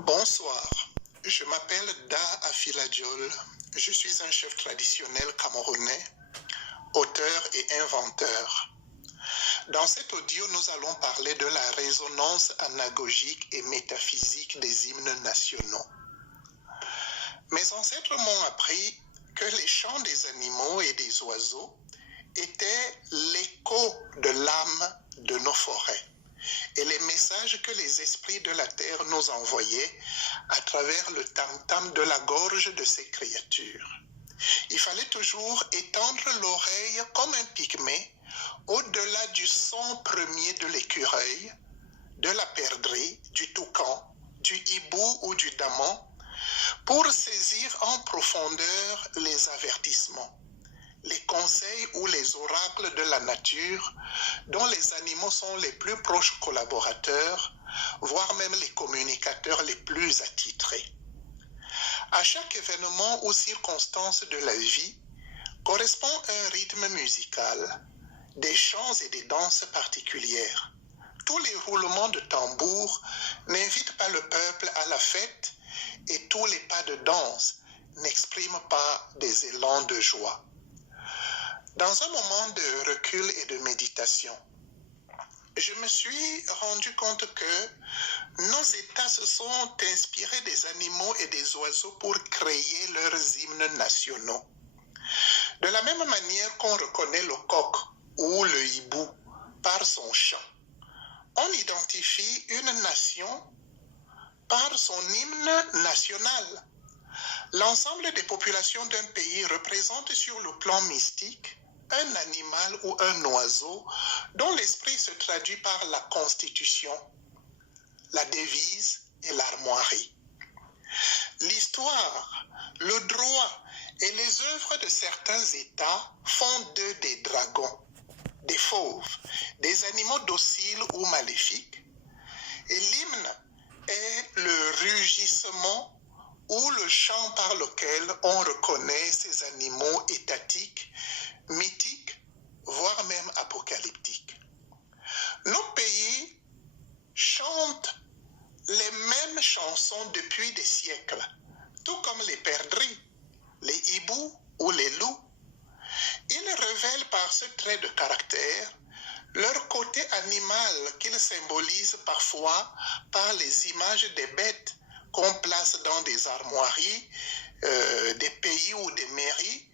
Bonsoir, je m'appelle Da Afiladiol, je suis un chef traditionnel camerounais, auteur et inventeur. Dans cet audio, nous allons parler de la résonance anagogique et métaphysique des hymnes nationaux. Mes ancêtres m'ont appris que les chants des animaux et des oiseaux étaient l'écho de l'âme de nos forêts et les messages que les esprits de la terre nous envoyaient à travers le tam-tam de la gorge de ces créatures. Il fallait toujours étendre l'oreille comme un pygmée au-delà du son premier de l'écureuil, de la perdrix, du toucan, du hibou ou du daman, pour saisir en profondeur les avertissements, les conseils ou les oracles de la nature dont les animaux sont les plus proches collaborateurs, voire même les communicateurs les plus attitrés. À chaque événement ou circonstance de la vie correspond un rythme musical, des chants et des danses particulières. Tous les roulements de tambour n'invitent pas le peuple à la fête et tous les pas de danse n'expriment pas des élans de joie. Dans un moment de recul et de méditation, je me suis rendu compte que nos États se sont inspirés des animaux et des oiseaux pour créer leurs hymnes nationaux. De la même manière qu'on reconnaît le coq ou le hibou par son chant, on identifie une nation par son hymne national. L'ensemble des populations d'un pays représente sur le plan mystique un animal ou un oiseau dont l'esprit se traduit par la constitution, la devise et l'armoirie. L'histoire, le droit et les œuvres de certains États font d'eux des dragons, des fauves, des animaux dociles ou maléfiques, et l'hymne est le rugissement ou le chant par lequel on reconnaît ces animaux étatiques, mythiques, voire même apocalyptiques. Nos pays chantent les mêmes chansons depuis des siècles, tout comme les perdrix, les hiboux ou les loups. Ils révèlent par ce trait de caractère leur côté animal qu'ils symbolisent parfois par les images des bêtes qu'on place dans des armoiries, des pays ou des mairies,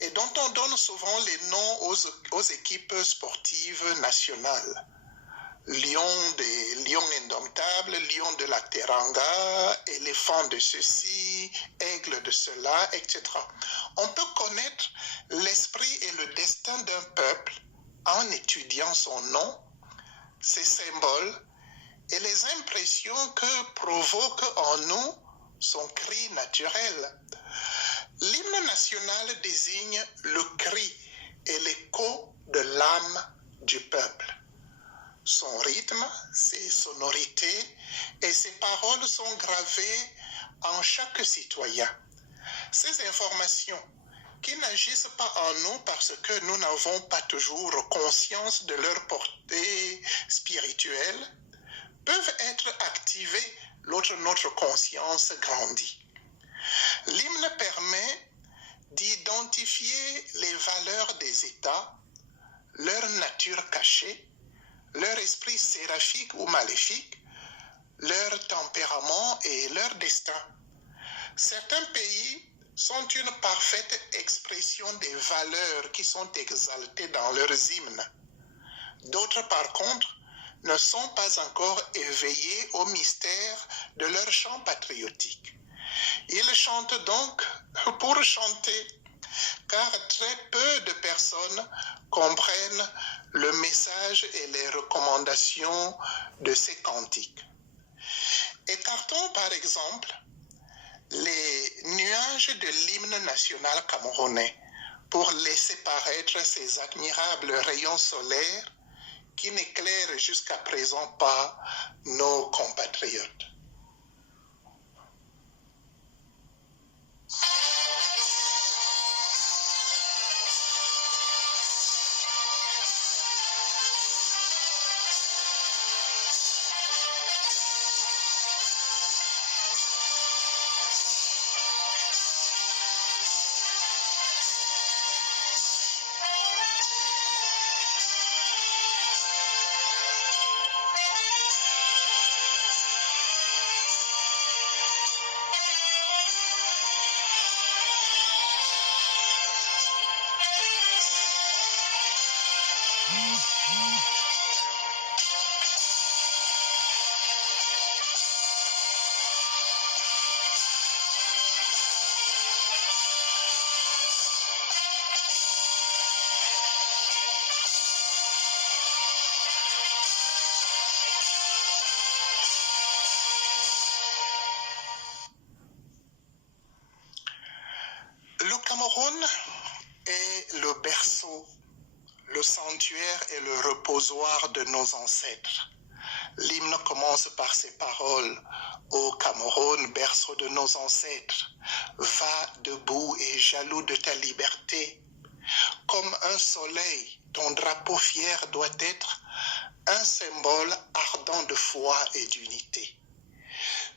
et dont on donne souvent les noms aux équipes sportives nationales. Lion indomptable, lion de la Teranga, éléphant de ceci, aigle de cela, etc. On peut connaître l'esprit et le destin d'un peuple en étudiant son nom, ses symboles et les impressions que provoque en nous son cri naturel. L'hymne national désigne le cri et l'écho de l'âme du peuple. Son rythme, ses sonorités et ses paroles sont gravées en chaque citoyen. Ces informations, qui n'agissent pas en nous parce que nous n'avons pas toujours conscience de leur portée spirituelle, peuvent être activées lorsque notre conscience grandit. L'hymne permet d'identifier les valeurs des États, leur nature cachée, leur esprit séraphique ou maléfique, leur tempérament et leur destin. Certains pays sont une parfaite expression des valeurs qui sont exaltées dans leurs hymnes. D'autres, par contre, ne sont pas encore éveillés au mystère de leur chant patriotique. Ils chantent donc pour chanter, car très peu de personnes comprennent le message et les recommandations de ces cantiques. Écartons par exemple les nuages de l'hymne national camerounais pour laisser paraître ces admirables rayons solaires qui n'éclairent jusqu'à présent pas nos compatriotes. Cameroun est le berceau, le sanctuaire et le reposoir de nos ancêtres. L'hymne commence par ces paroles. Ô Cameroun, berceau de nos ancêtres, va debout et jaloux de ta liberté. Comme un soleil, ton drapeau fier doit être un symbole ardent de foi et d'unité.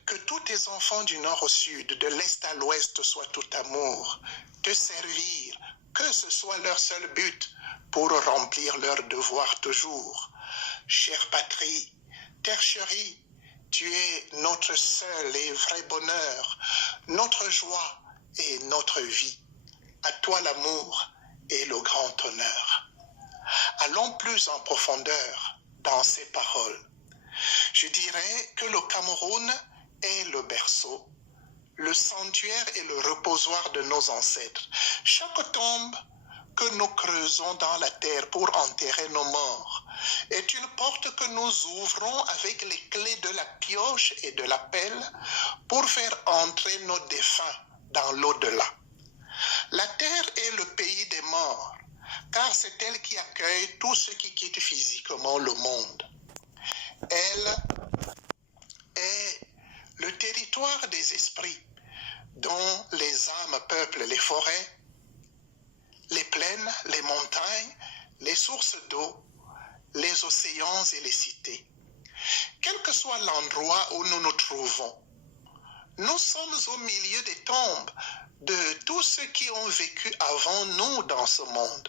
Que tous tes enfants du nord au sud, de l'est à l'ouest soient tout amour, te servir, que ce soit leur seul but, pour remplir leur devoir toujours. Chère patrie, terre chérie, tu es notre seul et vrai bonheur, notre joie et notre vie. À toi l'amour et le grand honneur. Allons plus en profondeur dans ces paroles. Je dirais que le Cameroun est le berceau, le sanctuaire et le reposoir de nos ancêtres. Chaque tombe que nous creusons dans la terre pour enterrer nos morts est une porte que nous ouvrons avec les clés de la pioche et de la pelle pour faire entrer nos défunts dans l'au-delà. La terre est le pays des morts, car c'est elle qui accueille tous ceux qui quittent physiquement le monde. Elle est le territoire des esprits, dont les âmes peuplent les forêts, les plaines, les montagnes, les sources d'eau, les océans et les cités. Quel que soit l'endroit où nous nous trouvons, nous sommes au milieu des tombes de tous ceux qui ont vécu avant nous dans ce monde.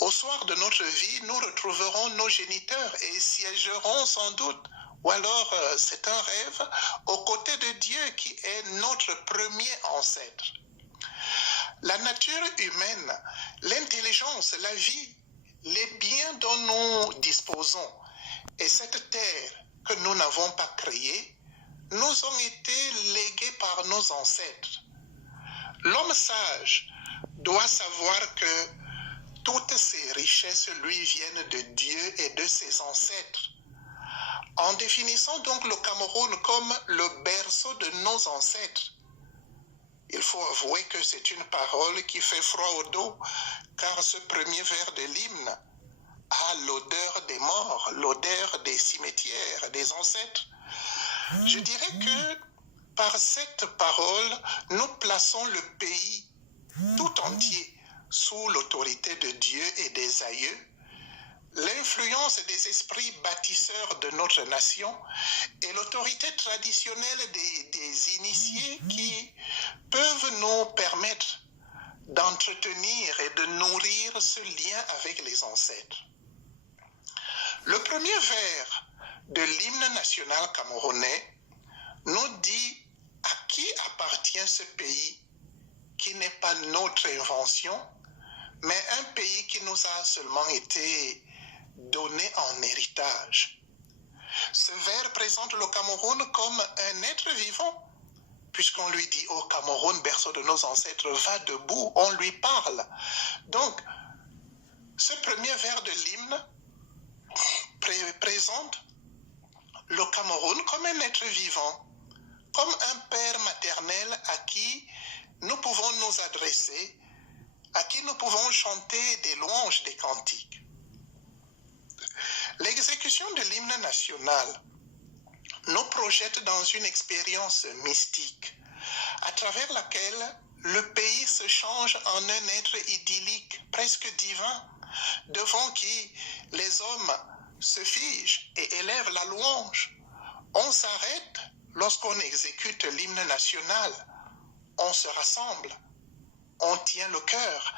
Au soir de notre vie, nous retrouverons nos géniteurs et siégerons sans doute, ou alors c'est un rêve, aux côtés de Dieu qui est notre premier ancêtre. La nature humaine, l'intelligence, la vie, les biens dont nous disposons et cette terre que nous n'avons pas créée nous ont été légués par nos ancêtres. L'homme sage doit savoir que toutes ces richesses lui viennent de Dieu et de ses ancêtres. En définissant donc le Cameroun comme le berceau de nos ancêtres, il faut avouer que c'est une parole qui fait froid au dos, car ce premier vers de l'hymne a l'odeur des morts, l'odeur des cimetières, des ancêtres. Je dirais que par cette parole, nous plaçons le pays tout entier sous l'autorité de Dieu et des aïeux, l'influence des esprits bâtisseurs de notre nation et l'autorité traditionnelle des initiés qui peuvent nous permettre d'entretenir et de nourrir ce lien avec les ancêtres. Le premier vers de l'hymne national camerounais nous dit à qui appartient ce pays qui n'est pas notre invention, mais un pays qui nous a seulement été donné en héritage. Ce vers présente le Cameroun comme un être vivant, puisqu'on lui dit « Ô Cameroun, berceau de nos ancêtres, va debout », on lui parle. Donc, ce premier vers de l'hymne présente le Cameroun comme un être vivant, comme un père maternel à qui nous pouvons nous adresser, à qui nous pouvons chanter des louanges, des cantiques. L'exécution de l'hymne national nous projette dans une expérience mystique, à travers laquelle le pays se change en un être idyllique, presque divin, devant qui les hommes se figent et élèvent la louange. On s'arrête lorsqu'on exécute l'hymne national, on se rassemble, on tient le cœur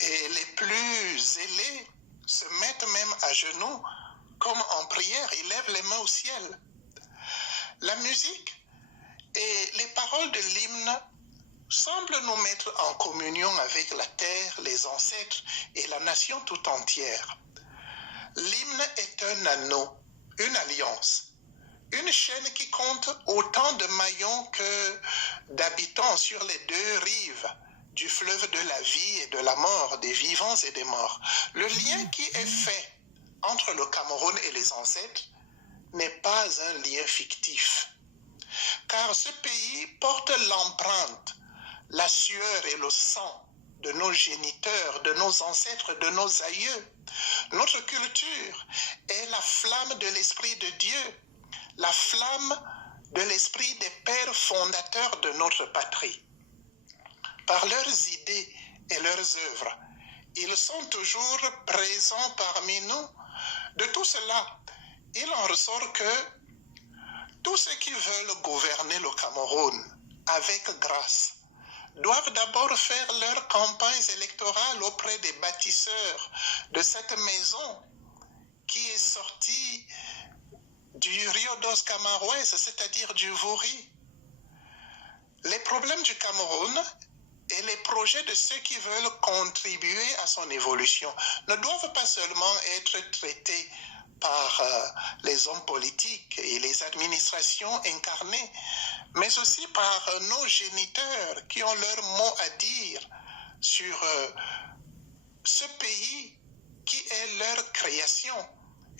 et les plus zélés se mettent même à genoux comme en prière, ils lèvent les mains au ciel. La musique et les paroles de l'hymne semblent nous mettre en communion avec la terre, les ancêtres et la nation tout entière. L'hymne est un anneau, une alliance, une chaîne qui compte autant de maillons que d'habitants sur les deux rives du fleuve de la vie et de la mort, des vivants et des morts. Le lien qui est fait entre le Cameroun et les ancêtres n'est pas un lien fictif, car ce pays porte l'empreinte la sueur et le sang de nos géniteurs, de nos ancêtres, de nos aïeux. Notre culture est la flamme de l'Esprit de Dieu, la flamme de l'esprit des pères fondateurs de notre patrie. Par leurs idées et leurs œuvres, ils sont toujours présents parmi nous. De tout cela, il en ressort que tous ceux qui veulent gouverner le Cameroun avec grâce doivent d'abord faire leurs campagnes électorales auprès des bâtisseurs de cette maison qui est sortie du Rio dos Camaroes, c'est-à-dire du Vouri. Les problèmes du Cameroun et les projets de ceux qui veulent contribuer à son évolution ne doivent pas seulement être traités par les hommes politiques et les administrations incarnées, mais aussi par nos géniteurs qui ont leur mot à dire sur ce pays qui est leur création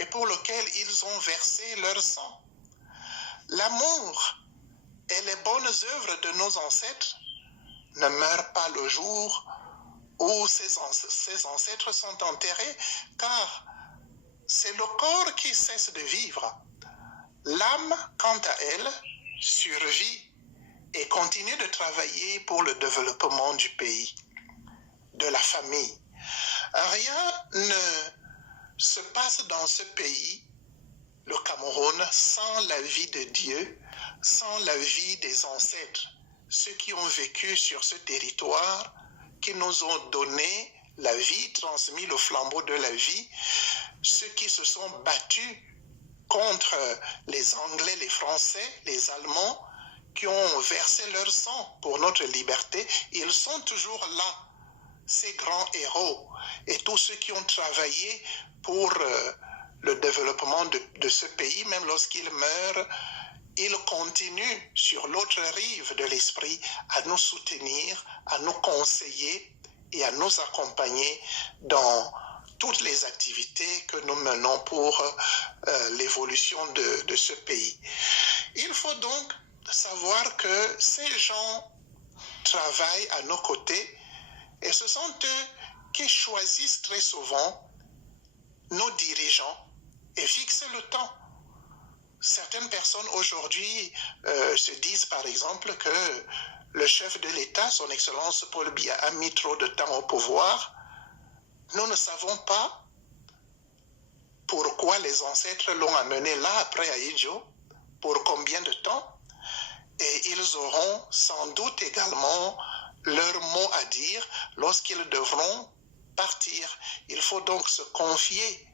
et pour lequel ils ont versé leur sang. L'amour et les bonnes œuvres de nos ancêtres ne meurent pas le jour où ces ancêtres sont enterrés, car c'est le corps qui cesse de vivre. L'âme, quant à elle, survit et continue de travailler pour le développement du pays, de la famille. Rien ne se passe dans ce pays, le Cameroun, sans la vie de Dieu, sans la vie des ancêtres, ceux qui ont vécu sur ce territoire, qui nous ont donné la vie, transmis le flambeau de la vie, ceux qui se sont battus contre les Anglais, les Français, les Allemands, qui ont versé leur sang pour notre liberté, ils sont toujours là, ces grands héros, et tous ceux qui ont travaillé pour le développement de ce pays, même lorsqu'ils meurent, ils continuent sur l'autre rive de l'esprit à nous soutenir, à nous conseiller et à nous accompagner dans toutes les activités que nous menons pour l'évolution de ce pays. Il faut donc savoir que ces gens travaillent à nos côtés et ce sont eux qui choisissent très souvent nos dirigeants et fixent le temps. Certaines personnes aujourd'hui se disent par exemple que le chef de l'État, son Excellence Paul Biya, a mis trop de temps au pouvoir. Nous ne savons pas pourquoi les ancêtres l'ont amené là après Ahidjo, pour combien de temps, et ils auront sans doute également leur mot à dire lorsqu'ils devront partir. Il faut donc se confier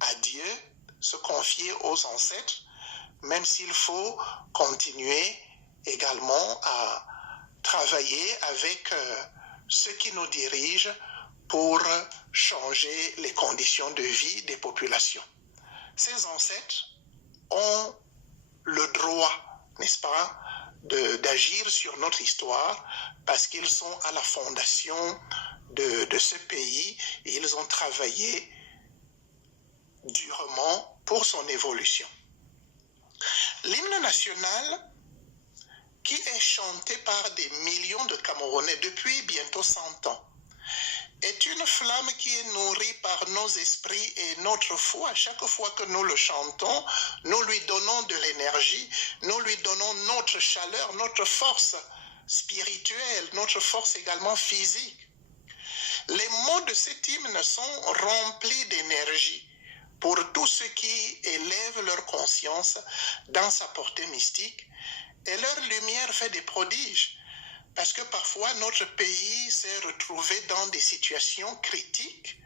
à Dieu, se confier aux ancêtres, même s'il faut continuer également à travailler avec ceux qui nous dirigent pour changer les conditions de vie des populations. Ces ancêtres ont le droit, n'est-ce pas, d'agir sur notre histoire parce qu'ils sont à la fondation de ce pays et ils ont travaillé durement pour son évolution. L'hymne national, qui est chanté par des millions de Camerounais depuis bientôt 100 ans, est une flamme qui est nourrie par nos esprits et notre foi. Chaque fois que nous le chantons, nous lui donnons de l'énergie, nous lui donnons notre chaleur, notre force spirituelle, notre force également physique. Les mots de cet hymne sont remplis d'énergie pour tous ceux qui élèvent leur conscience dans sa portée mystique, et leur lumière fait des prodiges. Parce que parfois, notre pays s'est retrouvé dans des situations critiques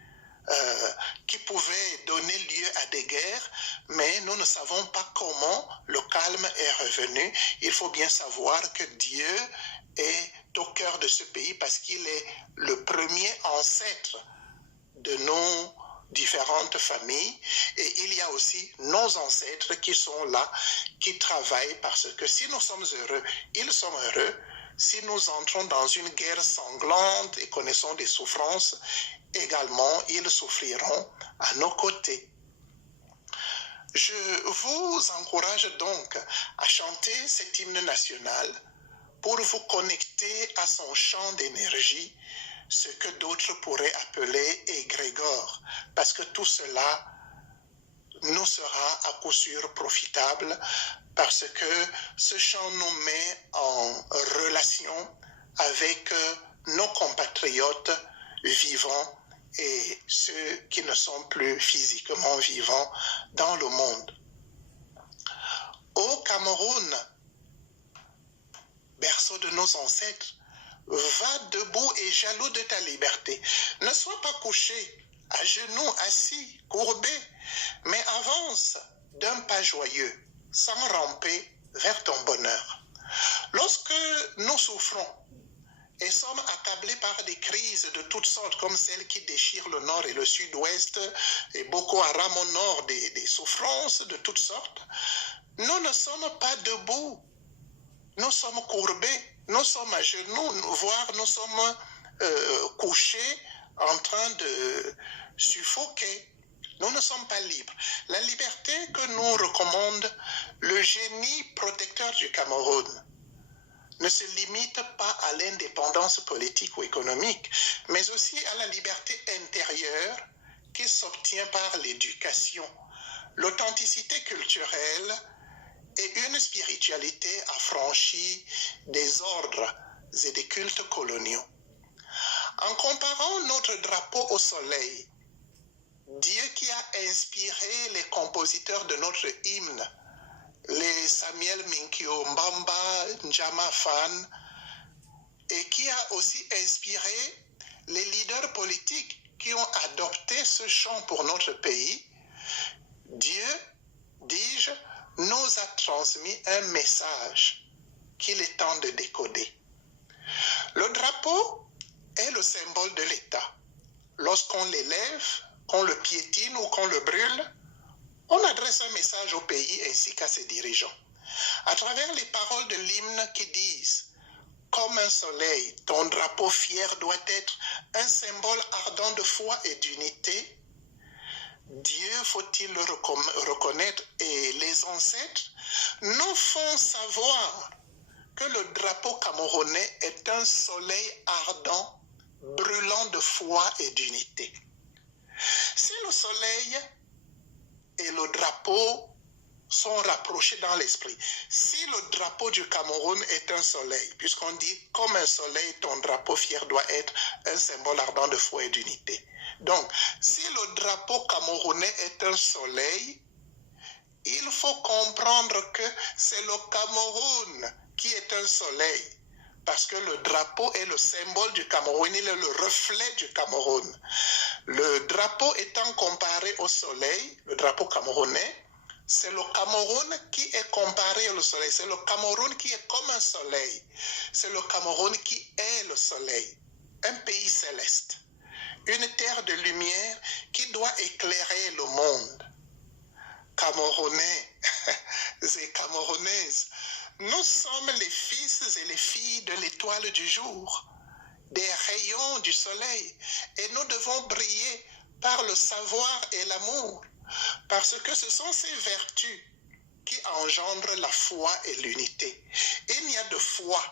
qui pouvaient donner lieu à des guerres, mais nous ne savons pas comment le calme est revenu. Il faut bien savoir que Dieu est au cœur de ce pays parce qu'il est le premier ancêtre de nos différentes familles, et il y a aussi nos ancêtres qui sont là, qui travaillent, parce que si nous sommes heureux, ils sont heureux. Si nous entrons dans une guerre sanglante et connaissons des souffrances, également, ils souffriront à nos côtés. Je vous encourage donc à chanter cet hymne national pour vous connecter à son champ d'énergie, ce que d'autres pourraient appeler égrégore, parce que tout cela nous sera à coup sûr profitable, parce que ce champ nous met en relation avec nos compatriotes vivants et ceux qui ne sont plus physiquement vivants dans le monde. Au Cameroun, berceau de nos ancêtres, va debout et jaloux de ta liberté. Ne sois pas couché, à genoux, assis, courbé, mais avance d'un pas joyeux, sans ramper vers ton bonheur. Lorsque nous souffrons et sommes accablés par des crises de toutes sortes, comme celles qui déchirent le nord et le sud-ouest, et Boko Haram au nord, des souffrances de toutes sortes, nous ne sommes pas debout, nous sommes courbés, nous sommes à genoux, voire nous sommes couchés en train de suffoquer. Nous ne sommes pas libres. La liberté que nous recommande le génie protecteur du Cameroun ne se limite pas à l'indépendance politique ou économique, mais aussi à la liberté intérieure qui s'obtient par l'éducation, l'authenticité culturelle et une spiritualité affranchie des ordres et des cultes coloniaux. En comparant notre drapeau au soleil, Dieu qui a inspiré les compositeurs de notre hymne, les Samuel Minkyo Mbamba, Njama Fan, et qui a aussi inspiré les leaders politiques qui ont adopté ce chant pour notre pays, Dieu, dis-je, nous a transmis un message qu'il est temps de décoder. Le drapeau est le symbole de l'État. Lorsqu'on l'élève, qu'on le piétine ou qu'on le brûle, on adresse un message au pays ainsi qu'à ses dirigeants. À travers les paroles de l'hymne qui disent « Comme un soleil, ton drapeau fier doit être un symbole ardent de foi et d'unité », Dieu, faut-il le reconnaître, et les ancêtres nous font savoir que le drapeau camerounais est un soleil ardent, brûlant de foi et d'unité. Si le soleil et le drapeau sont rapprochés dans l'esprit, si le drapeau du Cameroun est un soleil, puisqu'on dit comme un soleil, ton drapeau fier doit être un symbole ardent de foi et d'unité. Donc, si le drapeau camerounais est un soleil, il faut comprendre que c'est le Cameroun qui est un soleil. Parce que le drapeau est le symbole du Cameroun, il est le reflet du Cameroun. Le drapeau étant comparé au soleil, le drapeau camerounais, c'est le Cameroun qui est comparé au soleil. C'est le Cameroun qui est comme un soleil. C'est le Cameroun qui est le soleil. Un pays céleste. Une terre de lumière qui doit éclairer le monde. Camerounais et Camerounaises, nous sommes les fils et les filles de l'étoile du jour, des rayons du soleil, et nous devons briller par le savoir et l'amour, parce que ce sont ces vertus qui engendrent la foi et l'unité. Il n'y a de foi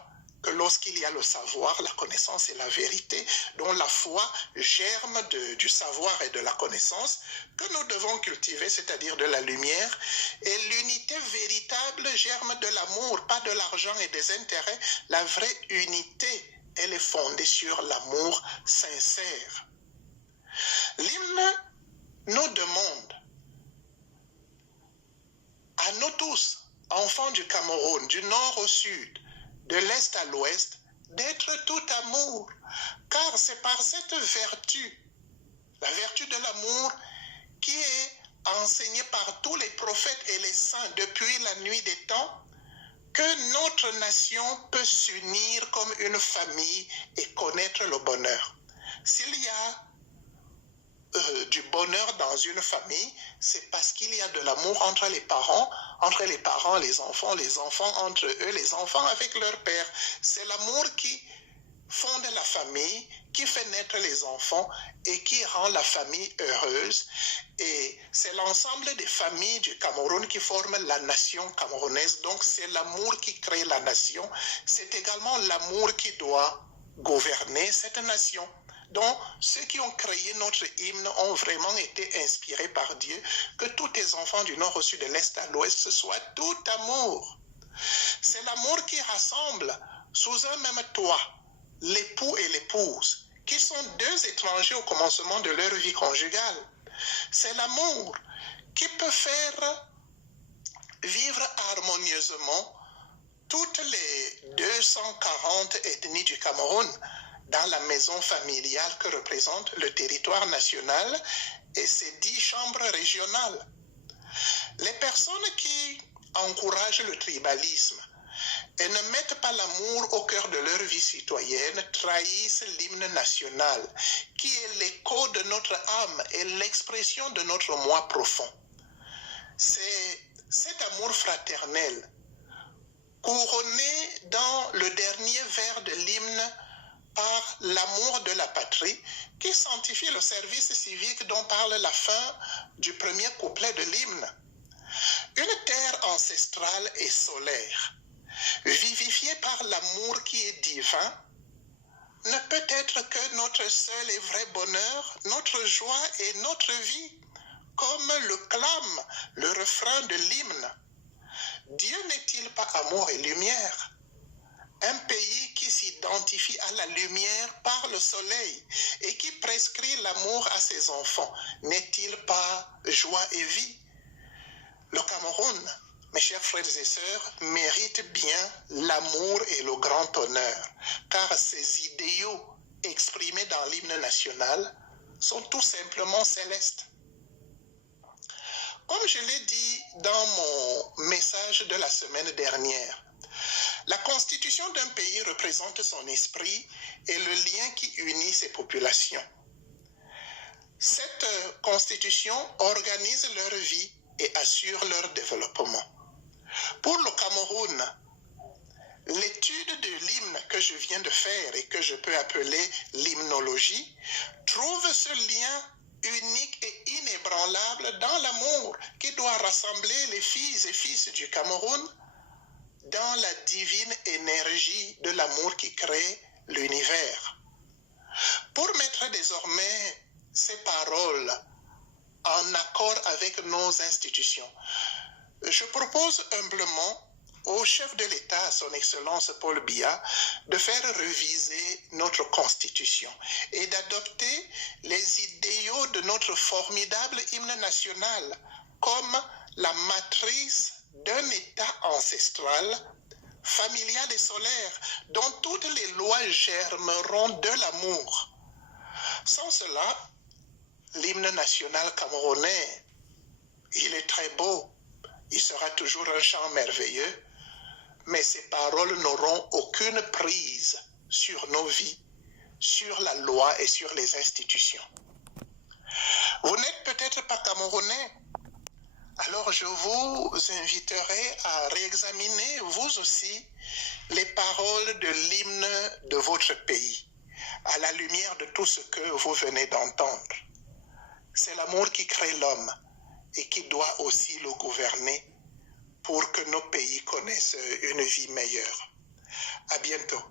que lorsqu'il y a le savoir, la connaissance et la vérité, dont la foi germe du savoir et de la connaissance que nous devons cultiver, c'est-à-dire de la lumière, et l'unité véritable germe de l'amour, pas de l'argent et des intérêts. La vraie unité, elle est fondée sur l'amour sincère. L'hymne nous demande, à nous tous, enfants du Cameroun, du nord au sud, de l'est à l'ouest, d'être tout amour, car c'est par cette vertu, la vertu de l'amour, qui est enseignée par tous les prophètes et les saints depuis la nuit des temps, que notre nation peut s'unir comme une famille et connaître le bonheur. S'il y a du bonheur dans une famille, c'est parce qu'il y a de l'amour entre les parents, les enfants entre eux, les enfants avec leur père. C'est l'amour qui fonde la famille, qui fait naître les enfants et qui rend la famille heureuse. Et c'est l'ensemble des familles du Cameroun qui forment la nation camerounaise. Donc c'est l'amour qui crée la nation. C'est également l'amour qui doit gouverner cette nation. Donc, ceux qui ont créé notre hymne ont vraiment été inspirés par Dieu. Que tous les enfants du nord au sud, de l'est à l'ouest, ce soit tout amour. C'est l'amour qui rassemble sous un même toit l'époux et l'épouse, qui sont deux étrangers au commencement de leur vie conjugale. C'est l'amour qui peut faire vivre harmonieusement toutes les 240 ethnies du Cameroun dans la maison familiale que représente le territoire national et ses 10 chambres régionales. Les personnes qui encouragent le tribalisme et ne mettent pas l'amour au cœur de leur vie citoyenne trahissent l'hymne national, qui est l'écho de notre âme et l'expression de notre moi profond. C'est cet amour fraternel, couronné dans le dernier vers de l'hymne par l'amour de la patrie, qui sanctifie le service civique dont parle la fin du premier couplet de l'hymne. Une terre ancestrale et solaire, vivifiée par l'amour qui est divin, ne peut être que notre seul et vrai bonheur, notre joie et notre vie, comme le clame le refrain de l'hymne. Dieu n'est-il pas amour et lumière? Un pays qui s'identifie à la lumière par le soleil et qui prescrit l'amour à ses enfants, n'est-il pas joie et vie? Le Cameroun, mes chers frères et sœurs, mérite bien l'amour et le grand honneur, car ces idéaux exprimés dans l'hymne national sont tout simplement célestes. Comme je l'ai dit dans mon message de la semaine dernière, la constitution d'un pays représente son esprit et le lien qui unit ses populations. Cette constitution organise leur vie et assure leur développement. Pour le Cameroun, l'étude de l'hymne que je viens de faire et que je peux appeler l'hymnologie trouve ce lien unique et inébranlable dans l'amour qui doit rassembler les filles et fils du Cameroun dans la divine énergie de l'amour qui crée l'univers. Pour mettre désormais ces paroles en accord avec nos institutions, je propose humblement au chef de l'État, son Excellence Paul Biya, de faire réviser notre Constitution et d'adopter les idéaux de notre formidable hymne national comme la matrice d'un État ancestral, familial et solaire, dont toutes les lois germeront de l'amour. Sans cela, l'hymne national camerounais, il est très beau, il sera toujours un chant merveilleux, mais ces paroles n'auront aucune prise sur nos vies, sur la loi et sur les institutions. Vous n'êtes peut-être pas camerounais, alors je vous inviterai à réexaminer vous aussi les paroles de l'hymne de votre pays, à la lumière de tout ce que vous venez d'entendre. C'est l'amour qui crée l'homme et qui doit aussi le gouverner pour que nos pays connaissent une vie meilleure. À bientôt.